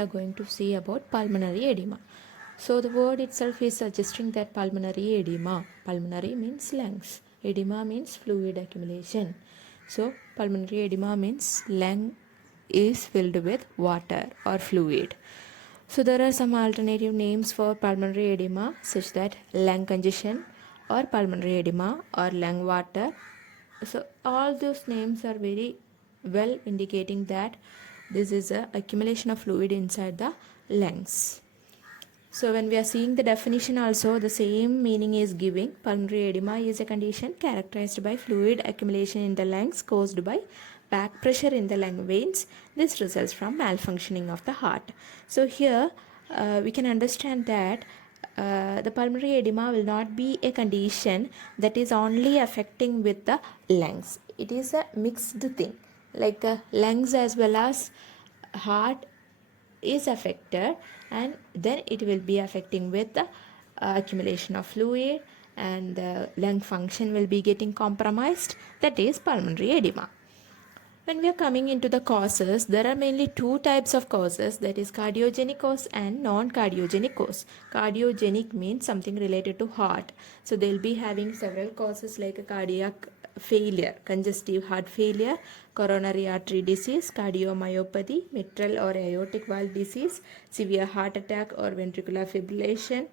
are going to see about pulmonary edema. So the word itself is suggesting that pulmonary edema. Pulmonary means lungs. Edema means fluid accumulation. So pulmonary edema means lung is filled with water or fluid. So there are some alternative names for pulmonary edema such that lung congestion or pulmonary edema or lung water. So all those names are very well indicating that this is a accumulation of fluid inside the lungs. So when we are seeing the definition also, the same meaning is giving. Pulmonary edema is a condition characterized by fluid accumulation in the lungs caused by back pressure in the lung veins. This results from malfunctioning of the heart. So here we can understand that the pulmonary edema will not be a condition that is only affecting with the lungs. It is a mixed thing, like lungs as well as heart is affected, and then it will be affecting with the accumulation of fluid, and the lung function will be getting compromised. That is pulmonary edema. When we are coming into the causes, there are mainly two types of causes, that is cardiogenic cause and non-cardiogenic cause. Cardiogenic means something related to heart. So they will be having several causes like a cardiac failure, congestive heart failure, coronary artery disease, cardiomyopathy, mitral or aortic valve disease, severe heart attack or ventricular fibrillation,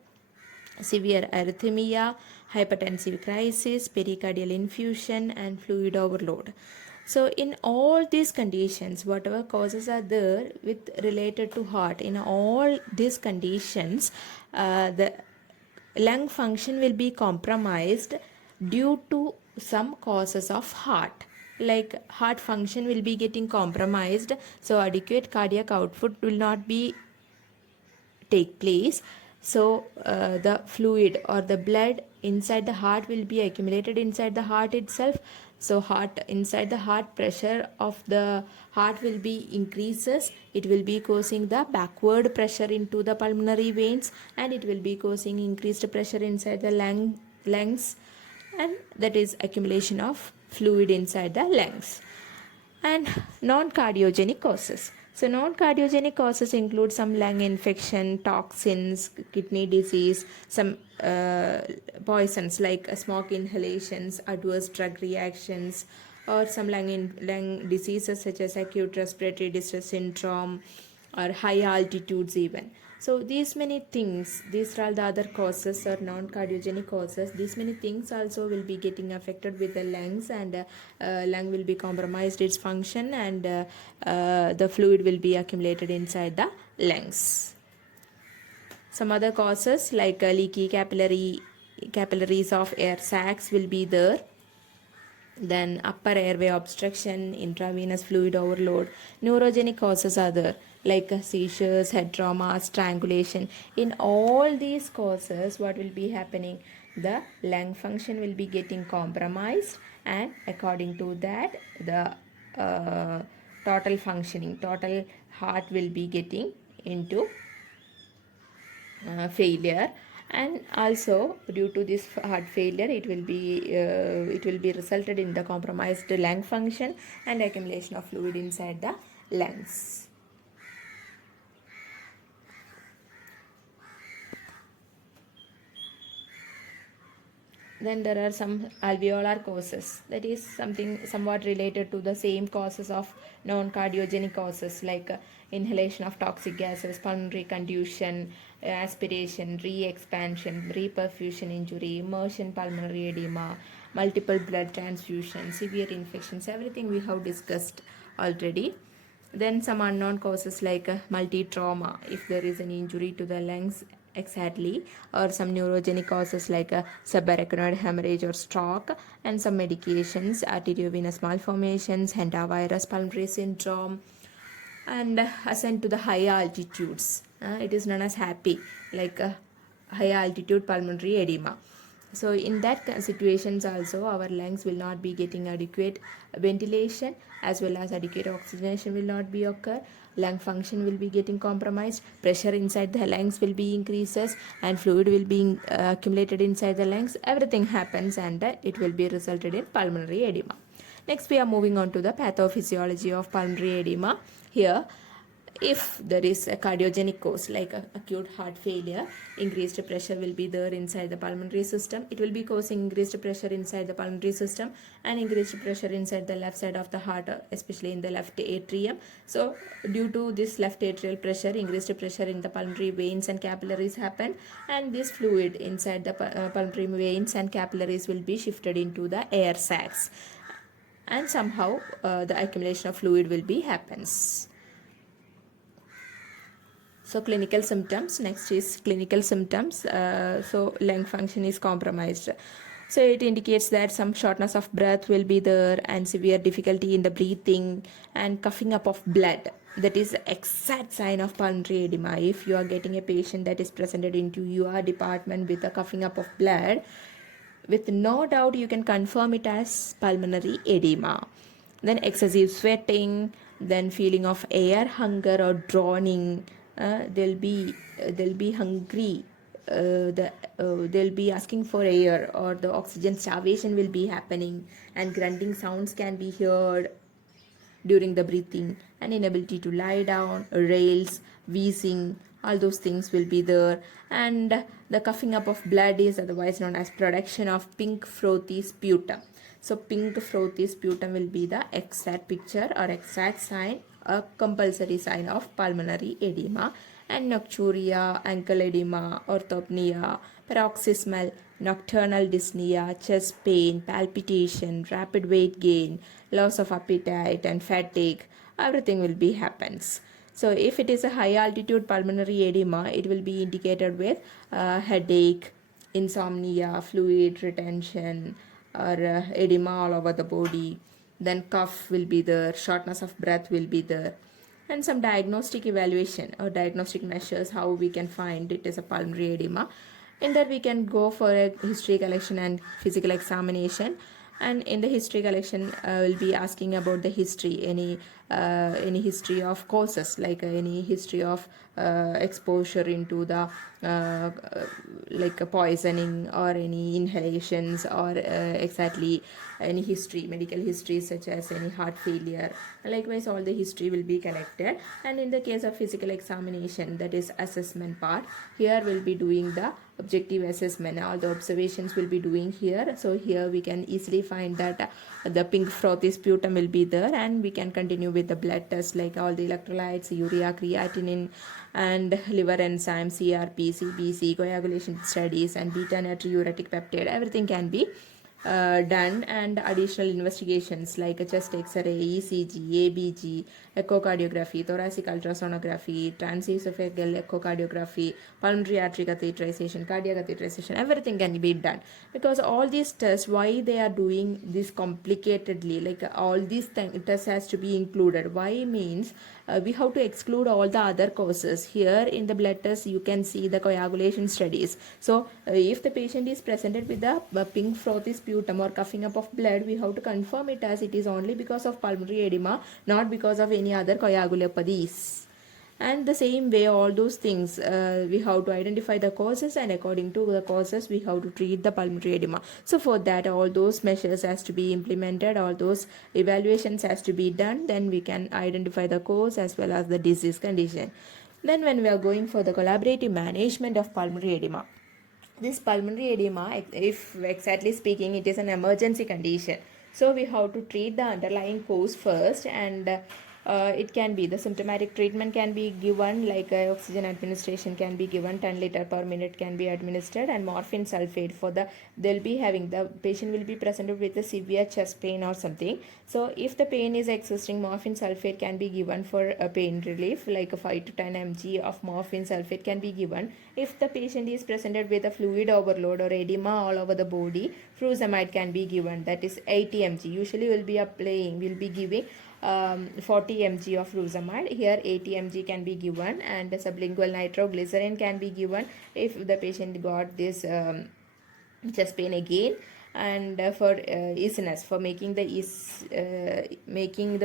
severe arrhythmia, hypertensive crisis, pericardial infusion, and fluid overload. So in all these conditions, whatever causes are there with related to heart, in all these conditions, the lung function will be compromised due to some causes of heart. Like heart function will be getting compromised, so adequate cardiac output will not be take place. So the fluid or the blood inside the heart will be accumulated inside the heart itself. So heart inside the heart, pressure of the heart will be increases. It will be causing the backward pressure into the pulmonary veins, and it will be causing increased pressure inside the lungs, and that is accumulation of fluid inside the lungs. And non-cardiogenic causes. So non-cardiogenic causes include some lung infection, toxins, kidney disease, some poisons like smoke inhalations, adverse drug reactions, or some lung diseases such as acute respiratory distress syndrome or high altitudes even. So these many things, these are all the other causes or non-cardiogenic causes. These many things also will be getting affected with the lungs, and lung will be compromised its function, and the fluid will be accumulated inside the lungs. Some other causes like leaky capillaries of air sacs will be there. Then upper airway obstruction, intravenous fluid overload. Neurogenic causes are there like seizures, head trauma, strangulation. In all these causes, what will be happening? The lung function will be getting compromised, and according to that, the total functioning, total heart will be getting into failure. And also due to this heart failure, it will be resulted in the compromised lung function and accumulation of fluid inside the lungs. Then there are some alveolar causes, that is something somewhat related to the same causes of non-cardiogenic causes like inhalation of toxic gases, pulmonary contusion, aspiration, re-expansion, reperfusion injury, immersion pulmonary edema, multiple blood transfusions, severe infections, everything we have discussed already. Then some unknown causes like multi-trauma, if there is an injury to the lungs exactly, or some neurogenic causes like subarachnoid hemorrhage or stroke, and some medications, arteriovenous malformations, hantavirus pulmonary syndrome, and ascent to the high altitudes. It is known as HAPI, like high altitude pulmonary edema. So in that situations also, our lungs will not be getting adequate ventilation, as well as adequate oxygenation will not be occur. Lung function will be getting compromised, pressure inside the lungs will be increases, and fluid will be accumulated inside the lungs. Everything happens, and it will be resulted in pulmonary edema. Next we are moving on to the pathophysiology of pulmonary edema. Here If there is a cardiogenic cause like acute heart failure, increased pressure will be there inside the pulmonary system. It will be causing increased pressure inside the pulmonary system and increased pressure inside the left side of the heart, especially in the left atrium. So due to this left atrial pressure, increased pressure in the pulmonary veins and capillaries happen, and this fluid inside the pulmonary veins and capillaries will be shifted into the air sacs, and somehow the accumulation of fluid will be happens. So clinical symptoms, next is clinical symptoms. So lung function is compromised. So it indicates that some shortness of breath will be there and severe difficulty in the breathing and coughing up of blood. That is the exact sign of pulmonary edema. If you are getting a patient that is presented into your department with a coughing up of blood, with no doubt you can confirm it as pulmonary edema. Then excessive sweating, then feeling of air hunger or drowning. They'll be hungry. They'll be asking for air, or the oxygen starvation will be happening, and grunting sounds can be heard during the breathing, and inability to lie down, rails, wheezing, all those things will be there. And the coughing up of blood is otherwise known as production of pink frothy sputum. So pink frothy sputum will be the exact picture or exact sign, a compulsory sign of pulmonary edema. And nocturia, ankle edema, orthopnea, paroxysmal, nocturnal dyspnea, chest pain, palpitation, rapid weight gain, loss of appetite and fatigue, everything will be happens. So if it is a high altitude pulmonary edema, it will be indicated with headache, insomnia, fluid retention, or edema all over the body. Then cough will be there, shortness of breath will be there, and some diagnostic evaluation or diagnostic measures how we can find it is a pulmonary edema. In that we can go for a history collection and physical examination. And in the history collection we'll be asking about the history, any history of causes, like any history of exposure into the like a poisoning or any inhalations, or exactly any history, medical history such as any heart failure. Likewise all the history will be collected. And in the case of physical examination, that is assessment part, here we'll be doing the objective assessment. All the observations will be doing here. So here we can easily find that the pink frothy sputum will be there, and we can continue with the blood test like all the electrolytes, urea, creatinine, and liver enzyme, CRP, CBC, coagulation studies, and beta natriuretic peptide. Everything can be done, and additional investigations like a chest X-ray, ECG, ABG, echocardiography, thoracic ultrasonography, transesophageal echocardiography, pulmonary artery catheterization, cardiac catheterization, everything can be done. Because all these tests, why they are doing this complicatedly, like all these tests has to be included. Why means we have to exclude all the other causes. Here in the blood test you can see the coagulation studies. So if the patient is presented with the pink frothy sputum or coughing up of blood, we have to confirm it as it is only because of pulmonary edema, not because of any other coagulopathies. And the same way all those things we have to identify the causes, and according to the causes we have to treat the pulmonary edema. So for that all those measures has to be implemented, all those evaluations has to be done, then we can identify the cause as well as the disease condition. Then when we are going for the collaborative management of pulmonary edema, this pulmonary edema, if exactly speaking, it is an emergency condition. So we have to treat the underlying cause first, and it can be the symptomatic treatment can be given, like oxygen administration can be given, 10 liter per minute can be administered, and morphine sulfate for the, they'll be having, the patient will be presented with a severe chest pain or something. So if the pain is existing, morphine sulfate can be given for a pain relief, like a 5 to 10 mg of morphine sulfate can be given. If the patient is presented with a fluid overload or edema all over the body, furosemide can be given, that is 80 mg. Usually we'll be giving 40 mg of furosemide. Here 80 mg can be given, and sublingual nitroglycerin can be given if the patient got this chest pain again. And for easiness, for making the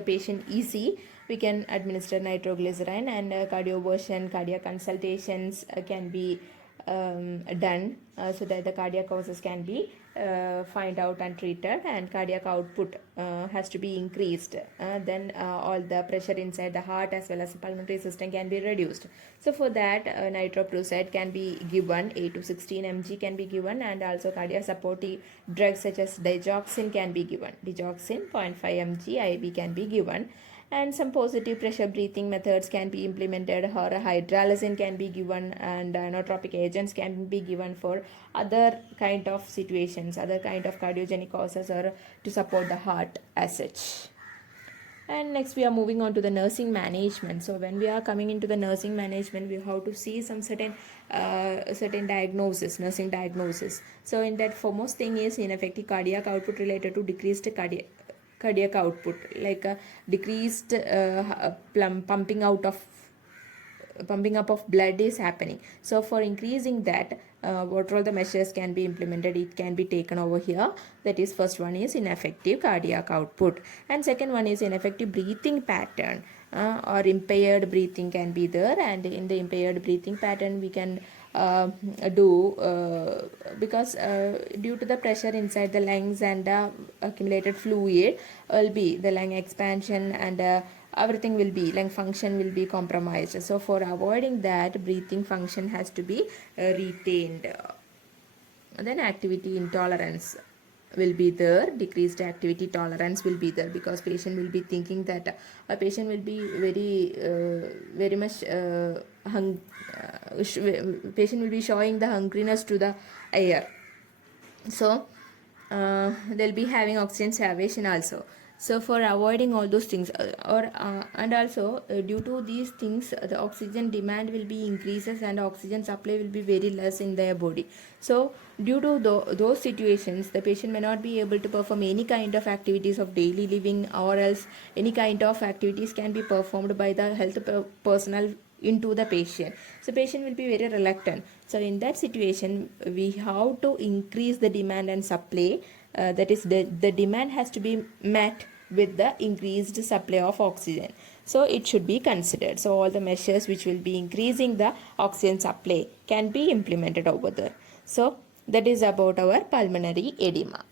patient easy, we can administer nitroglycerin. And cardioversion, cardiac consultations can be done so that the cardiac causes can be find out and treated, and cardiac output has to be increased. Then all the pressure inside the heart as well as the pulmonary system can be reduced. So for that, nitroprusside can be given, 8 to 16 mg can be given, and also cardiac supportive drugs such as digoxin can be given. Digoxin 0.5 mg IV can be given, and some positive pressure breathing methods can be implemented, or hydralazine can be given, and inotropic agents can be given for other kind of situations, other kind of cardiogenic causes, or to support the heart as such. And next we are moving on to the nursing management. So when we are coming into the nursing management, we have to see some certain diagnosis, nursing diagnosis. So in that, foremost thing is ineffective cardiac output related to decreased cardiac output, like decreased pumping up of blood is happening. So for increasing that, what all the measures can be implemented, it can be taken over here. That is, first one is ineffective cardiac output, and second one is ineffective breathing pattern, or impaired breathing can be there. And in the impaired breathing pattern, we can because due to the pressure inside the lungs and accumulated fluid will be the lung expansion, and everything will be, lung function will be compromised. So for avoiding that, breathing function has to be retained. Then activity intolerance will be there, decreased activity tolerance will be there, because patient will be thinking that a patient will be very much patient will be showing the hungriness to the air. So they'll be having oxygen starvation also. So for avoiding all those things, and also due to these things, the oxygen demand will be increases and oxygen supply will be very less in their body. So due to those situations, the patient may not be able to perform any kind of activities of daily living, or else any kind of activities can be performed by the health personnel into the patient. So patient will be very reluctant. So in that situation, we have to increase the demand and supply. That is, the demand has to be met with the increased supply of oxygen. So it should be considered. So all the measures which will be increasing the oxygen supply can be implemented over there. So that is about our pulmonary edema.